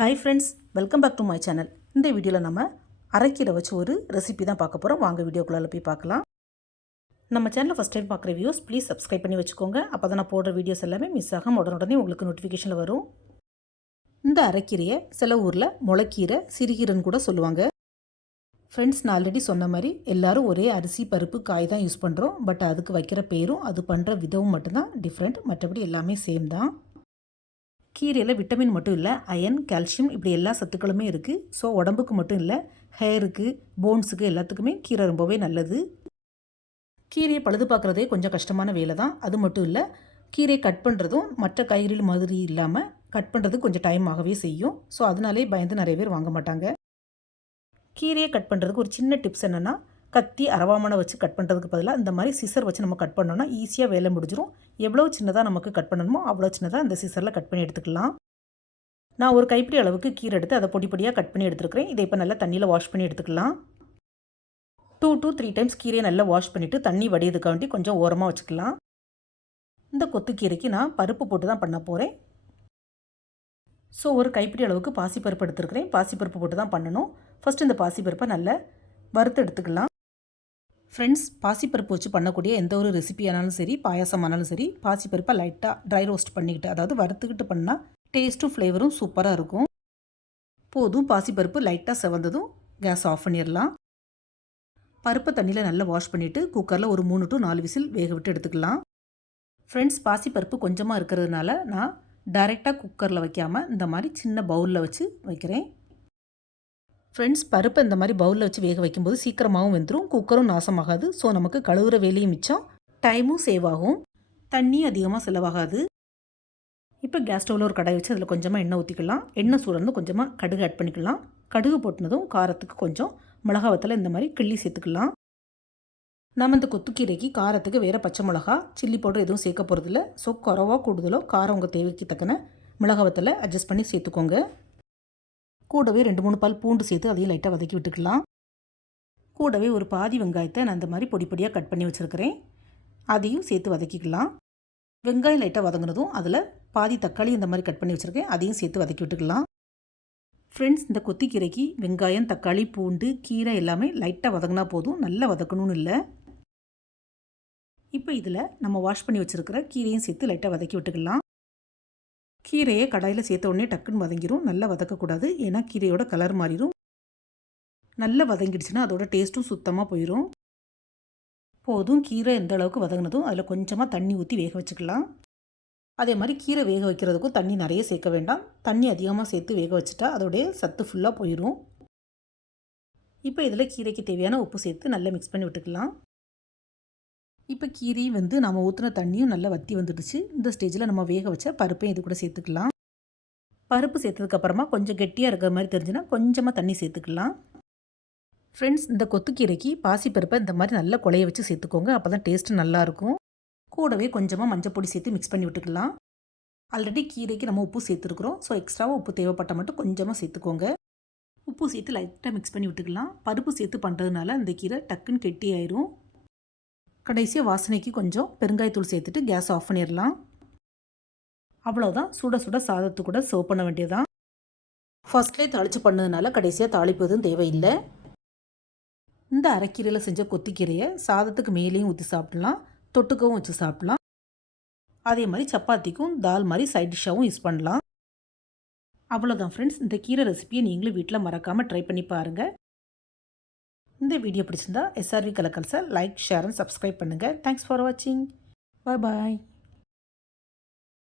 Hi friends, welcome back to my channel. இந்த வீடியோவில் நம்ம அரைக்கீரை வச்சு ஒரு ரெசிபி தான் பார்க்க போகிறோம். வாங்க வீடியோக்குள்ளே போய் பார்க்கலாம். நம்ம சேனலில் ஃபஸ்ட் டைம் பார்க்குற வியூஸ் ப்ளீஸ் சப்ஸ்கிரைப் பண்ணி வச்சுக்கோங்க. அப்போ தான் நான் போடுற வீடியோஸ் எல்லாமே மிஸ் ஆகாமல் உடனே உங்களுக்கு நோட்டிஃபிகேஷனில் வரும். இந்த அரைக்கீரையை சில ஊரில் முளைக்கீரை, சிறுகீரைன்னு கூட சொல்லுவாங்க. ஃப்ரெண்ட்ஸ், நான் ஆல்ரெடி சொன்ன மாதிரி எல்லோரும் ஒரே அரிசி, பருப்பு, காய் தான் யூஸ் பண்ணுறோம். பட் அதுக்கு வைக்கிற பேரும் அது பண்ணுற விதமும் மட்டும்தான் டிஃப்ரெண்ட். மற்றபடி எல்லாமே சேம் தான். கீரையில் விட்டமின் மட்டும் இல்லை, அயன், கால்சியம் இப்படி எல்லா சத்துக்களுமே இருக்குது. ஸோ உடம்புக்கு மட்டும் இல்லை, ஹேருக்கு, போன்ஸுக்கு எல்லாத்துக்குமே கீரை ரொம்பவே நல்லது. கீரையை பழுது பார்க்குறதே கொஞ்சம் கஷ்டமான வேலை தான். அது மட்டும் இல்லை, கீரையை கட் பண்ணுறதும் மற்ற காய்கறிகள் மாதிரி இல்லாமல் கட் பண்ணுறது கொஞ்சம் டைம் ஆகவே செய்யும். ஸோ அதனாலே பயந்து நிறைய பேர் வாங்க மாட்டாங்க. கீரையை கட் பண்ணுறதுக்கு ஒரு சின்ன டிப்ஸ் என்னென்னா, கத்தி அரவாமனை வச்சு கட் பண்ணுறதுக்கு பதிலாக இந்த மாதிரி சிசர் வச்சு நம்ம கட் பண்ணோன்னா ஈஸியாக வேலை முடிஞ்சிடும். எவ்வளோ சின்னதாக நமக்கு கட் பண்ணணுமோ அவ்வளோ சின்னதாக இந்த சிசரில் கட் பண்ணி எடுத்துக்கலாம். நான் ஒரு கைப்பிடி அளவுக்கு கீரை எடுத்து அதை பொடி பொடியாக கட் பண்ணி எடுத்துருக்கிறேன். இதை இப்போ நல்லா தண்ணியில் வாஷ் பண்ணி எடுத்துக்கலாம். 2 to 3 டைம்ஸ் கீரையை நல்லா வாஷ் பண்ணிவிட்டு தண்ணி வடியதுக்காண்டி கொஞ்சம் ஓரமாக வச்சுக்கலாம். இந்த கொத்துக்கீரைக்கு நான் பருப்பு போட்டு தான் பண்ண போகிறேன். ஸோ ஒரு கைப்பிடி அளவுக்கு பாசிப்பருப்பு எடுத்துருக்கிறேன். பாசிப்பருப்பு போட்டு தான் பண்ணணும். ஃபஸ்ட்டு இந்த பாசிப்பருப்பை நல்லா வறுத்து எடுத்துக்கலாம். ஃப்ரெண்ட்ஸ், பாசிப்பருப்பு வச்சு பண்ணக்கூடிய எந்த ஒரு ரெசிபி ஆனாலும் சரி, பாயாசம் ஆனாலும் சரி, பாசிப்பருப்பை லைட்டாக ட்ரை ரோஸ்ட் பண்ணிக்கிட்டு, அதாவது வறுத்துக்கிட்டு பண்ணால் டேஸ்ட்டும் ஃப்ளேவரும் சூப்பராக இருக்கும். போதும், பாசிப்பருப்பு லைட்டாக செவந்ததும் கேஸ் ஆஃப் பண்ணிடலாம். பருப்பை தண்ணியில் நல்லா வாஷ் பண்ணிவிட்டு குக்கரில் ஒரு 3 to 4 விசில் வேக விட்டு எடுத்துக்கலாம். ஃப்ரெண்ட்ஸ், பாசிப்பருப்பு கொஞ்சமாக இருக்கிறதுனால நான் டைரெக்டாக குக்கரில் வைக்காமல் இந்த மாதிரி சின்ன பவுலில் வச்சு வைக்கிறேன். ஃப்ரெண்ட்ஸ், பருப்பை இந்த மாதிரி பவுலில் வச்சு வேக வைக்கும்போது சீக்கிரமாகவும் வெந்துடும், குக்கரும் நாசமாகாது. ஸோ நமக்கு கழுவுற வேலையும் மிச்சம், டைமும் சேவ் ஆகும், தண்ணி அதிகமாக செலவாகாது. இப்போ கேஸ் ஸ்டவ்வில் ஒரு கடாய் வச்சு அதில் கொஞ்சமாக எண்ணெய் ஊற்றிக்கலாம். எண்ணெய் சூடந்து கொஞ்சமாக கடுகு ஆட் பண்ணிக்கலாம். கடுகு போட்டுனதும் காரத்துக்கு கொஞ்சம் மிளகா வத்தலை இந்த மாதிரி கிள்ளி சேர்த்துக்கலாம். நம்ம இந்த கொத்துக்கீரைக்கு காரத்துக்கு வேறு பச்சை மிளகா, சில்லி பவுடர் எதுவும் சேர்க்க போகிறதில்ல. ஸோ குறவா கூடுதலோ காரம் உங்கள் தேவைக்கு தக்கன மிளகா வத்தலை அட்ஜஸ்ட் பண்ணி சேர்த்துக்கோங்க. கூடவே 2-3 பல் பூண்டு சேர்த்து அதையும் லைட்டாக வதக்கி விட்டுக்கலாம். கூடவே ஒரு பாதி வெங்காயத்தை நான் அந்த மாதிரி பொடி பொடியாக கட் பண்ணி வச்சுருக்கிறேன். அதையும் சேர்த்து வதக்கிக்கலாம். வெங்காயம் லைட்டாக வதங்கினதும் அதில் பாதி தக்காளி இந்த மாதிரி கட் பண்ணி வச்சுருக்கேன். அதையும் சேர்த்து வதக்கி விட்டுக்கலாம். ஃப்ரெண்ட்ஸ், இந்த கொத்திக்கீரைக்கு வெங்காயம், தக்காளி, பூண்டு, கீரை எல்லாமே லைட்டாக வதங்கினா போதும், நல்லா வதக்கணும்னு இல்லை. இப்போ இதில் நம்ம வாஷ் பண்ணி வச்சுருக்கிற கீரையும் சேர்த்து லைட்டாக வதக்கி விட்டுக்கலாம். கீரையை கடாயில் சேர்த்த உடனே டக்குன்னு வதங்கிடும். நல்லா வதக்கக்கூடாது, ஏன்னா கீரையோட கலர் மாறிடும். நல்லா வதங்கிடுச்சுன்னா அதோட டேஸ்ட்டும் சுத்தமாக போயிடும். போதும், கீரை எந்த அளவுக்கு வதங்கினதும் அதில் கொஞ்சமாக தண்ணி ஊற்றி வேக வச்சுக்கலாம். அதே மாதிரி கீரை வேக வைக்கிறதுக்கும் தண்ணி நிறைய சேர்க்க வேண்டாம். தண்ணி அதிகமாக சேர்த்து வேக வச்சுட்டா அதோடைய சத்து ஃபுல்லாக போயிடும். இப்போ இதில் கீரைக்கு தேவையான உப்பு சேர்த்து நல்லா மிக்ஸ் பண்ணி விட்டுக்கலாம். இப்போ கீரையும் நம்ம ஊற்றின தண்ணியும் நல்லா வற்றி வந்துடுச்சு. இந்த ஸ்டேஜில் நம்ம வேக வச்ச பருப்பையும் இது கூட சேர்த்துக்கலாம். பருப்பு சேர்த்ததுக்கப்புறமா கொஞ்சம் கெட்டியாக இருக்கிற மாதிரி தெரிஞ்சுன்னா கொஞ்சமாக தண்ணி சேர்த்துக்கலாம். ஃப்ரெண்ட்ஸ், இந்த கொத்துக்கீரைக்கு பாசிப்பருப்பை இந்த மாதிரி நல்லா குழைய வச்சு சேர்த்துக்கோங்க. அப்போ தான் டேஸ்ட்டு நல்லாயிருக்கும். கூடவே கொஞ்சமாக மஞ்சள் பொடி சேர்த்து மிக்ஸ் பண்ணி விட்டுக்கலாம். ஆல்ரெடி கீரைக்கு நம்ம உப்பு சேர்த்துருக்குறோம். ஸோ எக்ஸ்ட்ராவாக உப்பு தேவைப்பட்ட மட்டும் கொஞ்சமாக சேர்த்துக்கோங்க. உப்பு சேர்த்து லைட்டாக மிக்ஸ் பண்ணி விட்டுக்கலாம். பருப்பு சேர்த்து பண்ணுறதுனால இந்த கீரை டக்குன்னு கெட்டி ஆயிரும். கடைசியாக வாசனைக்கு கொஞ்சம் பெருங்காயத்தூள் சேர்த்துட்டு கேஸ் ஆஃப் பண்ணிடலாம். அவ்வளோதான், சுட சுட சாதத்து கூட சர்வ் பண்ண வேண்டியதான். ஃபர்ஸ்ட்லேயே தாளித்து பண்ணதுனால கடைசியாக தாளிப்பு எதுவும் தேவையில்லை. இந்த அரைக்கீரையில் செஞ்ச கொத்திக்கீரையை சாதத்துக்கு மேலேயும் ஊற்றி சாப்பிட்லாம், தொட்டுக்கவும் வச்சு சாப்பிட்லாம். அதே மாதிரி சப்பாத்திக்கும் தால் மாதிரி சைட் டிஷ்ஷாகவும் யூஸ் பண்ணலாம். அவ்வளோதான் ஃப்ரெண்ட்ஸ், இந்த கீரை ரெசிபியை நீங்களும் வீட்டில் மறக்காமல் ட்ரை பண்ணி பாருங்கள். இந்த வீடியோ பிடிச்சிருந்தா SRV கலக்கல்ஸை லைக், ஷேர் அண்ட் சப்ஸ்கிரைப் பண்ணுங்கள். தேங்க்ஸ் ஃபார் வாட்சிங். பாய் பாய்.